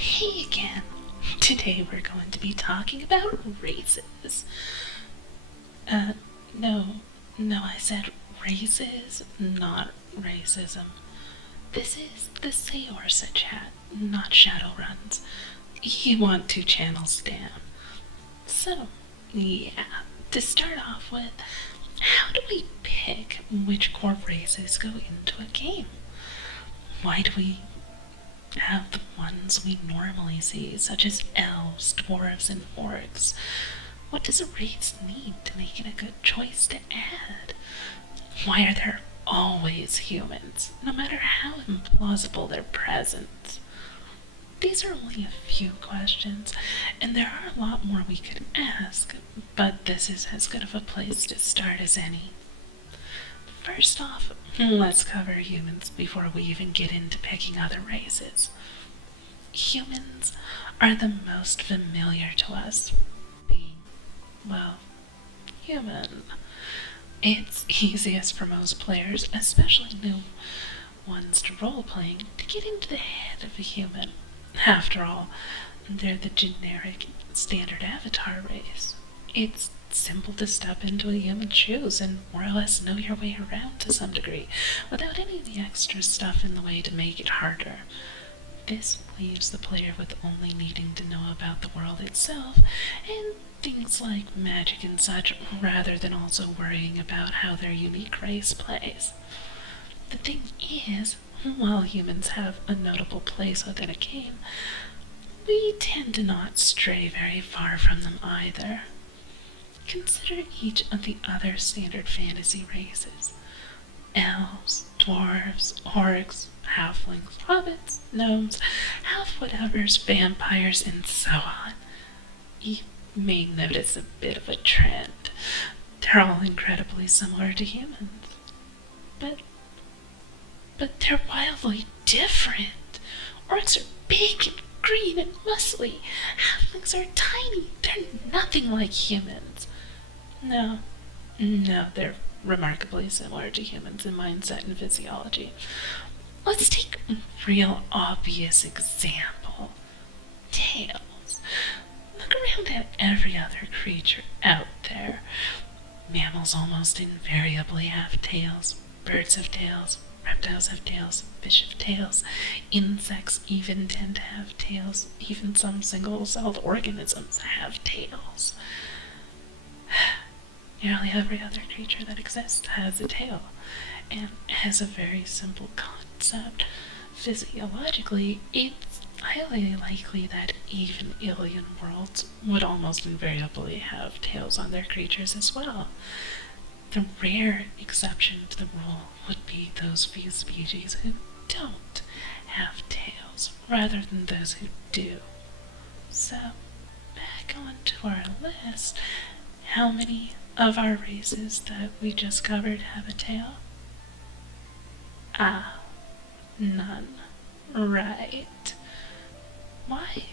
Hey again. Today we're going to be talking about races. Uh, no, no, I said races, not racism. This is the Saorsa chat, not Shadowruns. You want two channels down. So, yeah, to start off with, how do we pick which core races go into a game? Why do we have the ones we normally see, such as elves, dwarves, and orcs? What does a race need to make it a good choice to add? Why are there always humans, no matter how implausible their presence? These are only a few questions, and there are a lot more we could ask, but this is as good of a place to start as any. First off, let's cover humans before we even get into picking other races. Humans are the most familiar to us, being, well, human. It's easiest for most players, especially new ones to role-playing, to get into the head of a human. After all, they're the generic standard avatar race. It's simple to step into a human's shoes and more or less know your way around to some degree, without any of the extra stuff in the way to make it harder. This leaves the player with only needing to know about the world itself, and things like magic and such, rather than also worrying about how their unique race plays. The thing is, while humans have a notable place within a game, we tend to not stray very far from them either. Consider each of the other standard fantasy races. Elves, dwarves, orcs, halflings, hobbits, gnomes, half-whatevers, vampires, and so on. You may notice a bit of a trend. They're all incredibly similar to humans. But they're wildly different. Orcs are big and green and muscly. Halflings are tiny. They're nothing like humans. No, they're remarkably similar to humans in mindset and physiology. Let's take a real obvious example. Tails. Look around at every other creature out there. Mammals almost invariably have tails. Birds have tails. Reptiles have tails. Fish have tails. Insects even tend to have tails. Even some single-celled organisms have tails. Nearly every other creature that exists has a tail, and has a very simple concept. Physiologically, it's highly likely that even alien worlds would almost invariably have tails on their creatures as well. The rare exception to the rule would be those few species who don't have tails, rather than those who do. So, back onto our list, how many of our races that we just covered have a tail? None. Right. Why?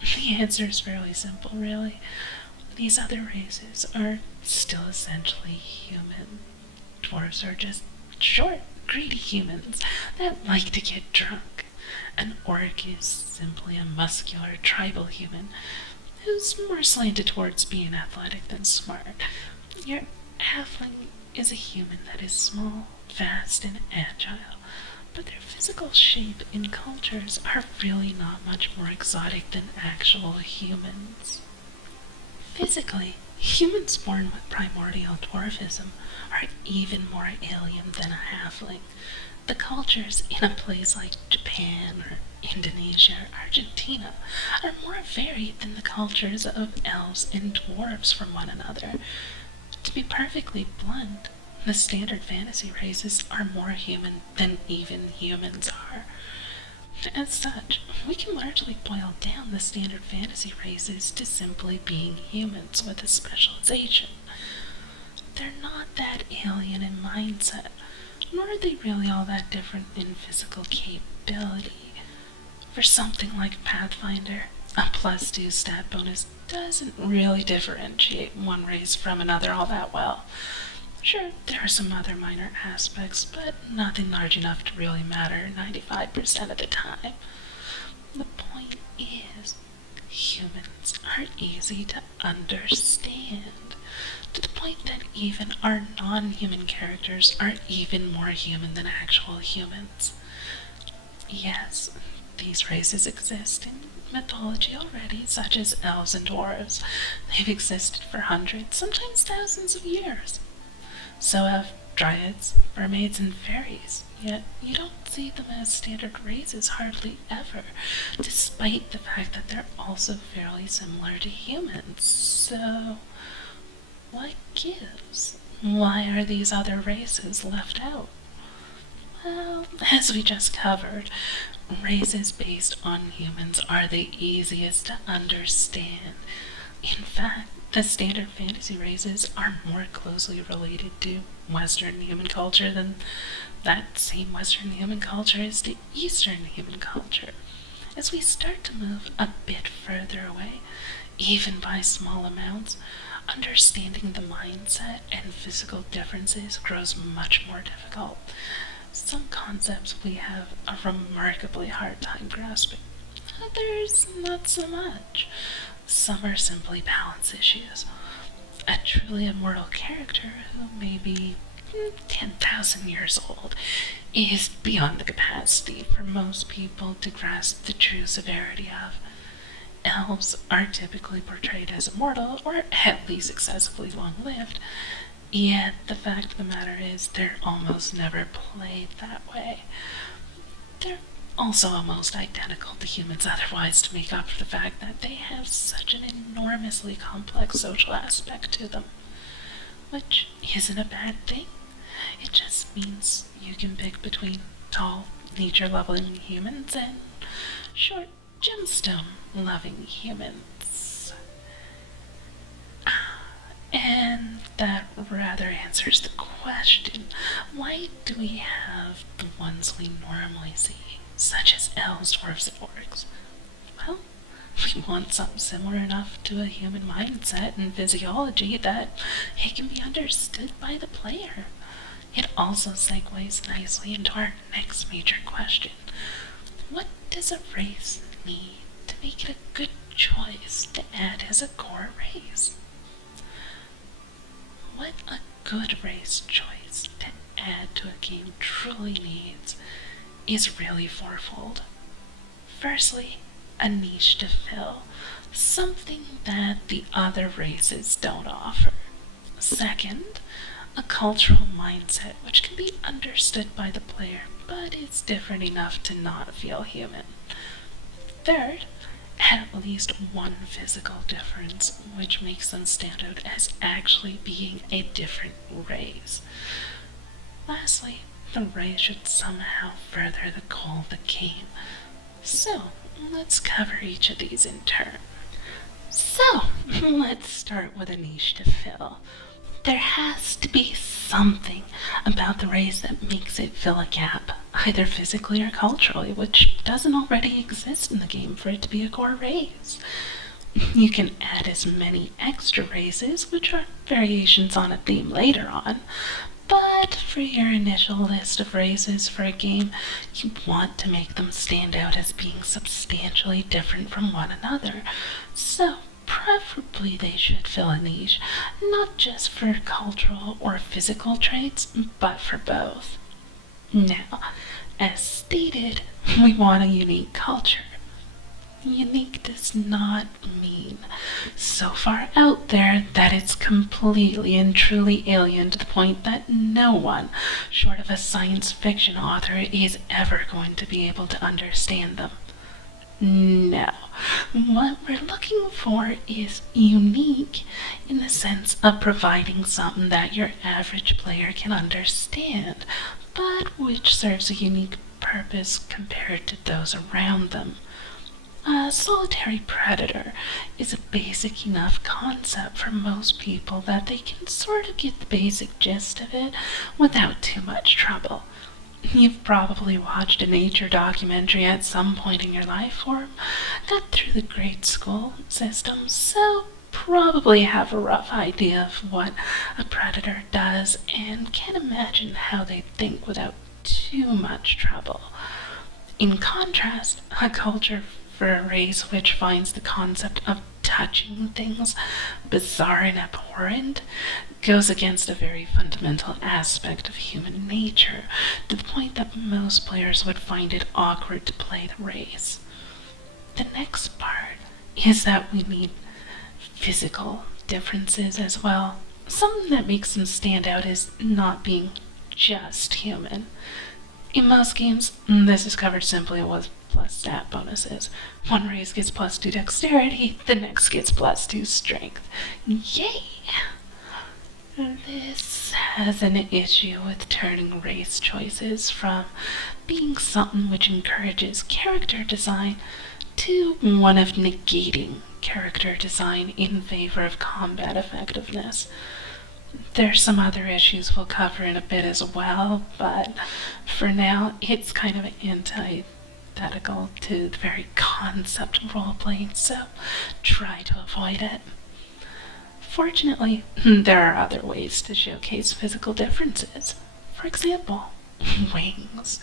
The answer is fairly simple, really. These other races are still essentially human. Dwarves are just short, greedy humans that like to get drunk. An orc is simply a muscular tribal human who's more slanted towards being athletic than smart. Your halfling is a human that is small, fast, and agile, but their physical shape and cultures are really not much more exotic than actual humans. Physically, humans born with primordial dwarfism are even more alien than a halfling. The cultures in a place like Japan or Indonesia or Argentina are more varied than the cultures of elves and dwarves from one another. To be perfectly blunt, the standard fantasy races are more human than even humans are. As such, we can largely boil down the standard fantasy races to simply being humans with a specialization. They're not that alien in mindset, nor are they really all that different in physical capability. For something like Pathfinder, a +2 stat bonus doesn't really differentiate one race from another all that well. Sure, there are some other minor aspects, but nothing large enough to really matter 95% of the time. The point is, humans are easy to understand, to the point that even our non-human characters are even more human than actual humans. Yes, these races exist in mythology already, such as elves and dwarves. They've existed for hundreds, sometimes thousands of years. So have dryads, mermaids, and fairies, yet you don't see them as standard races hardly ever, despite the fact that they're also fairly similar to humans. So, what gives? Why are these other races left out? Well, as we just covered, races based on humans are the easiest to understand. In fact, the standard fantasy races are more closely related to Western human culture than that same Western human culture is to Eastern human culture. As we start to move a bit further away, even by small amounts, understanding the mindset and physical differences grows much more difficult. Some concepts we have a remarkably hard time grasping. Others, not so much. Some are simply balance issues. A truly immortal character who may be 10,000 years old is beyond the capacity for most people to grasp the true severity of. Elves are typically portrayed as immortal, or at least excessively long-lived, yet the fact of the matter is they're almost never played that way. They're also almost identical to humans otherwise to make up for the fact that they have such an enormously complex social aspect to them. Which isn't a bad thing. It just means you can pick between tall, nature-loving humans and short, gemstone-loving humans. And that rather answers the question, why do we have the ones we normally see, such as elves, dwarves, and orcs? Well, we want something similar enough to a human mindset and physiology that it can be understood by the player. It also segues nicely into our next major question. What does a race need to make it a good choice to add as a core race? What a good race choice to add to a game truly needs is really fourfold. Firstly, a niche to fill, something that the other races don't offer. Second, a cultural mindset which can be understood by the player, but is different enough to not feel human. Third, at least one physical difference which makes them stand out as actually being a different race. Lastly, the race should somehow further the goal of the game. So, let's cover each of these in turn. So, let's start with a niche to fill. There has to be something about the race that makes it fill a gap, either physically or culturally, which doesn't already exist in the game for it to be a core race. You can add as many extra races, which are variations on a theme later on, but for your initial list of races for a game, you want to make them stand out as being substantially different from one another. So, preferably they should fill a niche, not just for cultural or physical traits, but for both. Now, as stated, we want a unique culture. Unique does not mean so far out there that it's completely and truly alien to the point that no one, short of a science fiction author, is ever going to be able to understand them. No. What we're looking for is unique in the sense of providing something that your average player can understand, but which serves a unique purpose compared to those around them. A solitary predator is a basic enough concept for most people that they can sort of get the basic gist of it without too much trouble. You've probably watched a nature documentary at some point in your life or got through the grade school system, so probably have a rough idea of what a predator does and can imagine how they think without too much trouble. In contrast, a culture for a race which finds the concept of touching things bizarre and abhorrent goes against a very fundamental aspect of human nature, to the point that most players would find it awkward to play the race. The next part is that we need physical differences as well. Something that makes them stand out is not being just human. In most games, this is covered simply with plus stat bonuses. One race gets plus 2 dexterity, the next gets plus 2 strength. Yay! This has an issue with turning race choices from being something which encourages character design to one of negating character design in favor of combat effectiveness. There's some other issues we'll cover in a bit as well, but for now, it's kind of antithetical to the very concept of role-playing, so try to avoid it. Fortunately, there are other ways to showcase physical differences. For example, wings.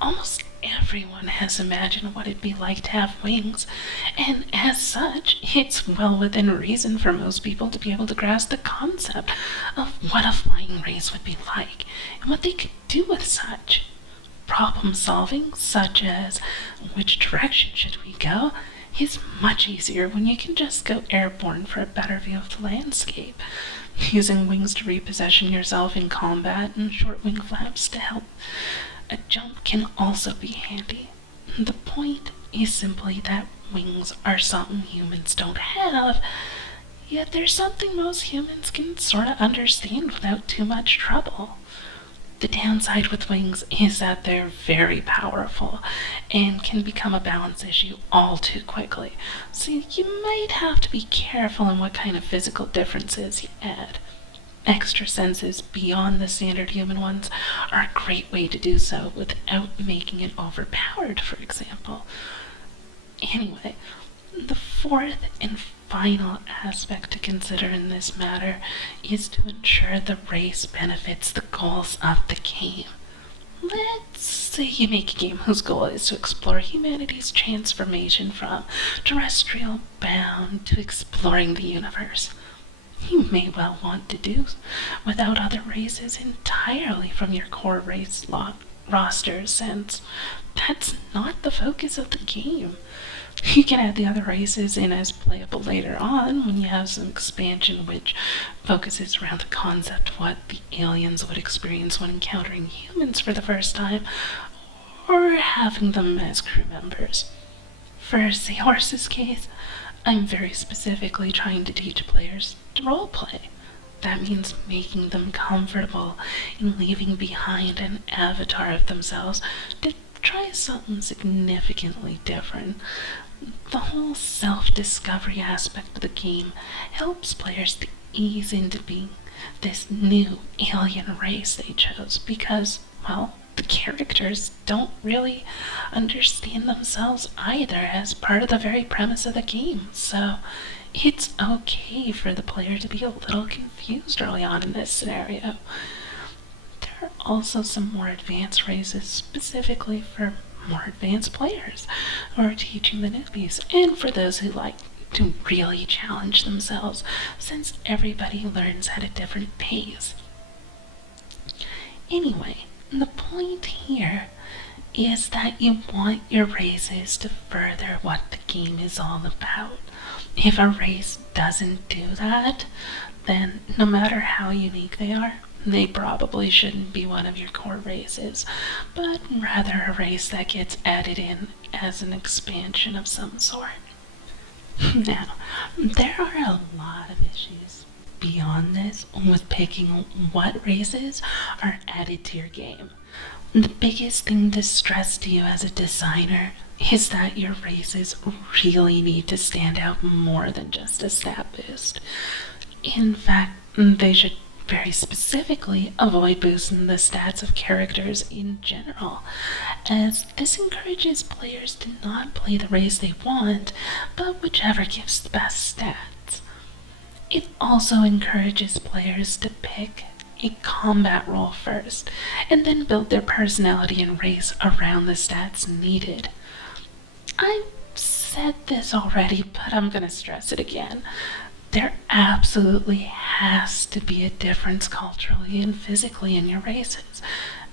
Almost everyone has imagined what it'd be like to have wings, and as such, it's well within reason for most people to be able to grasp the concept of what a flying race would be like, and what they could do with such. Problem solving, such as which direction should we go, is much easier when you can just go airborne for a better view of the landscape. Using wings to reposition yourself in combat and short wing flaps to help a jump can also be handy. The point is simply that wings are something humans don't have, yet they're something most humans can sort of understand without too much trouble. The downside with wings is that they're very powerful and can become a balance issue all too quickly, so you might have to be careful in what kind of physical differences you add. Extra senses beyond the standard human ones are a great way to do so without making it overpowered, for example. Anyway, the fourth and final aspect to consider in this matter is to ensure the race benefits the goals of the game. Let's say you make a game whose goal is to explore humanity's transformation from terrestrial bound to exploring the universe. You may well want to do without other races entirely from your core race roster, since that's not the focus of the game. You can add the other races in as playable later on when you have some expansion which focuses around the concept of what the aliens would experience when encountering humans for the first time, or having them as crew members. For Saorsa's case, I'm very specifically trying to teach players to roleplay. That means making them comfortable in leaving behind an avatar of themselves to try something significantly different. The whole self-discovery aspect of the game helps players to ease into being this new alien race they chose because, well, the characters don't really understand themselves either as part of the very premise of the game, so it's okay for the player to be a little confused early on in this scenario. There are also some more advanced races specifically for more advanced players who are teaching the newbies, and for those who like to really challenge themselves, since everybody learns at a different pace. Anyway, the point here is that you want your races to further what the game is all about. If a race doesn't do that, then no matter how unique they are, they probably shouldn't be one of your core races, but rather a race that gets added in as an expansion of some sort. Now, there are a lot of issues beyond this with picking what races are added to your game. The biggest thing to stress to you as a designer is that your races really need to stand out more than just a stat boost. In fact, they should very specifically avoid boosting the stats of characters in general, as this encourages players to not play the race they want, but whichever gives the best stats. It also encourages players to pick a combat role first, and then build their personality and race around the stats needed. I've said this already, but I'm gonna stress it again. There absolutely has to be a difference culturally and physically in your races,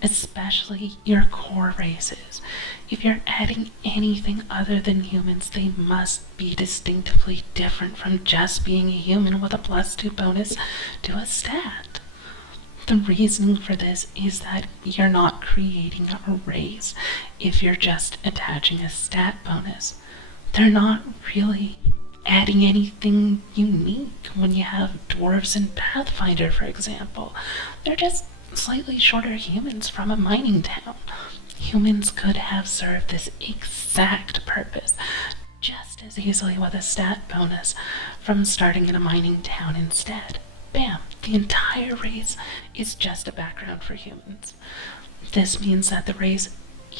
especially your core races. If you're adding anything other than humans, they must be distinctively different from just being a human with a +2 bonus to a stat. The reasoning for this is that you're not creating a race if you're just attaching a stat bonus. They're not really adding anything unique when you have dwarves in Pathfinder, for example. They're just slightly shorter humans from a mining town. Humans could have served this exact purpose just as easily with a stat bonus from starting in a mining town instead. Bam! The entire race is just a background for humans. This means that the race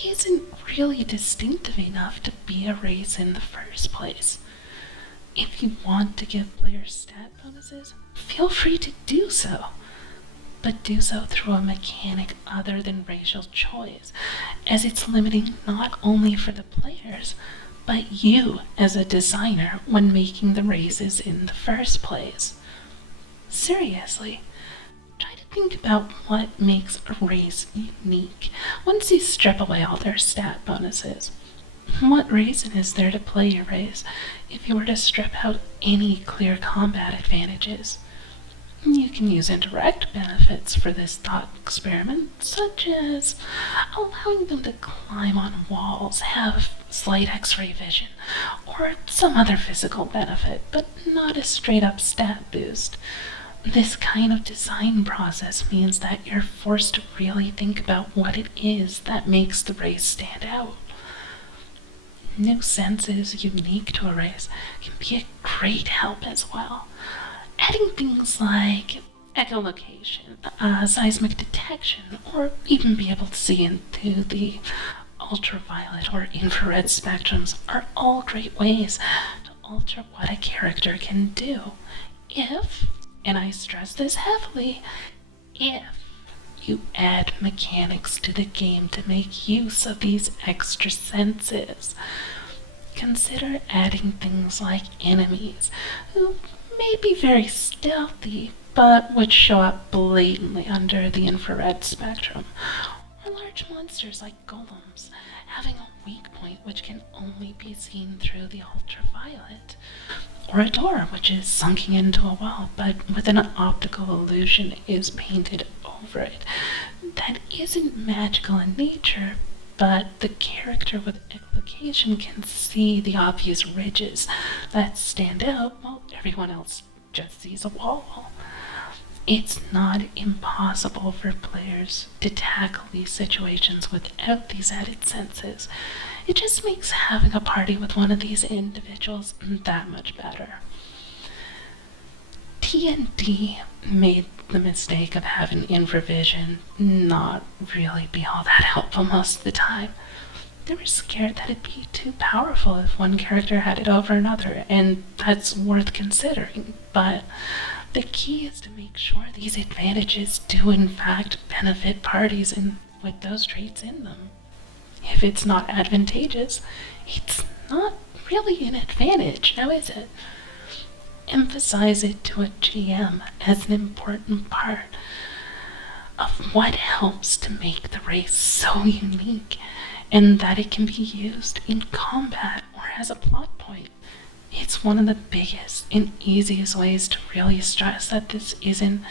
isn't really distinctive enough to be a race in the first place. If you want to give players stat bonuses, feel free to do so, but do so through a mechanic other than racial choice, as it's limiting not only for the players, but you as a designer when making the races in the first place. Seriously, try to think about what makes a race unique once you strip away all their stat bonuses. What reason is there to play your race if you were to strip out any clear combat advantages? You can use indirect benefits for this thought experiment, such as allowing them to climb on walls, have slight X-ray vision, or some other physical benefit, but not a straight-up stat boost. This kind of design process means that you're forced to really think about what it is that makes the race stand out. New senses unique to a race can be a great help as well. Adding things like echolocation, seismic detection, or even be able to see into the ultraviolet or infrared spectrums are all great ways to alter what a character can do. If, and I stress this heavily, if you add mechanics to the game to make use of these extra senses. Consider adding things like enemies, who may be very stealthy, but would show up blatantly under the infrared spectrum, or large monsters like golems, having a weak point which can only be seen through the ultraviolet, or a door which is sunken into a wall, but with an optical illusion is painted over it. That isn't magical in nature, but the character with echolocation can see the obvious ridges that stand out while everyone else just sees a wall. It's not impossible for players to tackle these situations without these added senses. It just makes having a party with one of these individuals that much better. D&D made the mistake of having infravision not really be all that helpful most of the time. They were scared that it'd be too powerful if one character had it over another, and that's worth considering, but the key is to make sure these advantages do in fact benefit parties with those traits in them. If it's not advantageous, it's not really an advantage, now is it? Emphasize it to a GM as an important part of what helps to make the race so unique, and that it can be used in combat or as a plot point. It's one of the biggest and easiest ways to really stress that this isn't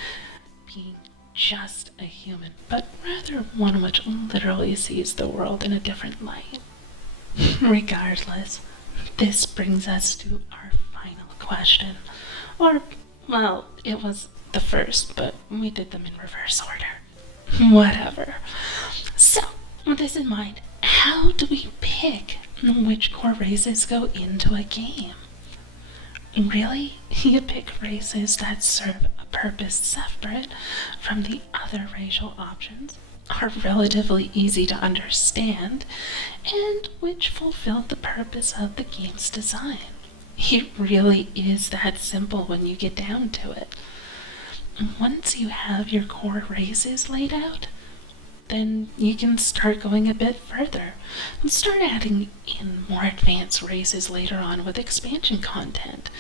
being just a human, but rather one which literally sees the world in a different light. Regardless, this brings us to our final question. Or, well, it was the first, but we did them in reverse order. Whatever. So, with this in mind, how do we pick which core races go into a game? Really, you pick races that serve a purpose separate from the other racial options, are relatively easy to understand, and which fulfill the purpose of the game's design. It really is that simple when you get down to it. Once you have your core races laid out, then you can start going a bit further and start adding in more advanced races later on with expansion content,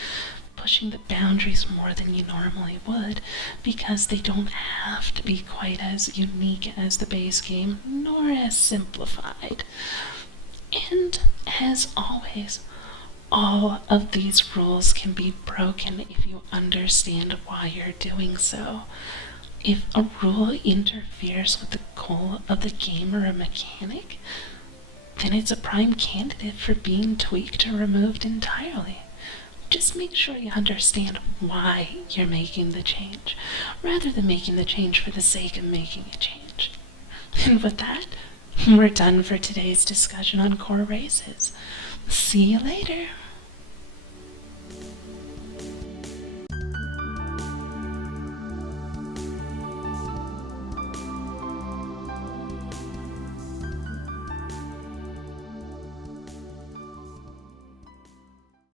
pushing the boundaries more than you normally would because they don't have to be quite as unique as the base game nor as simplified. And as always, all of these rules can be broken if you understand why you're doing so. If a rule interferes with the goal of the game or a mechanic, then it's a prime candidate for being tweaked or removed entirely. Just make sure you understand why you're making the change, rather than making the change for the sake of making a change. And with that, we're done for today's discussion on core races. See you later.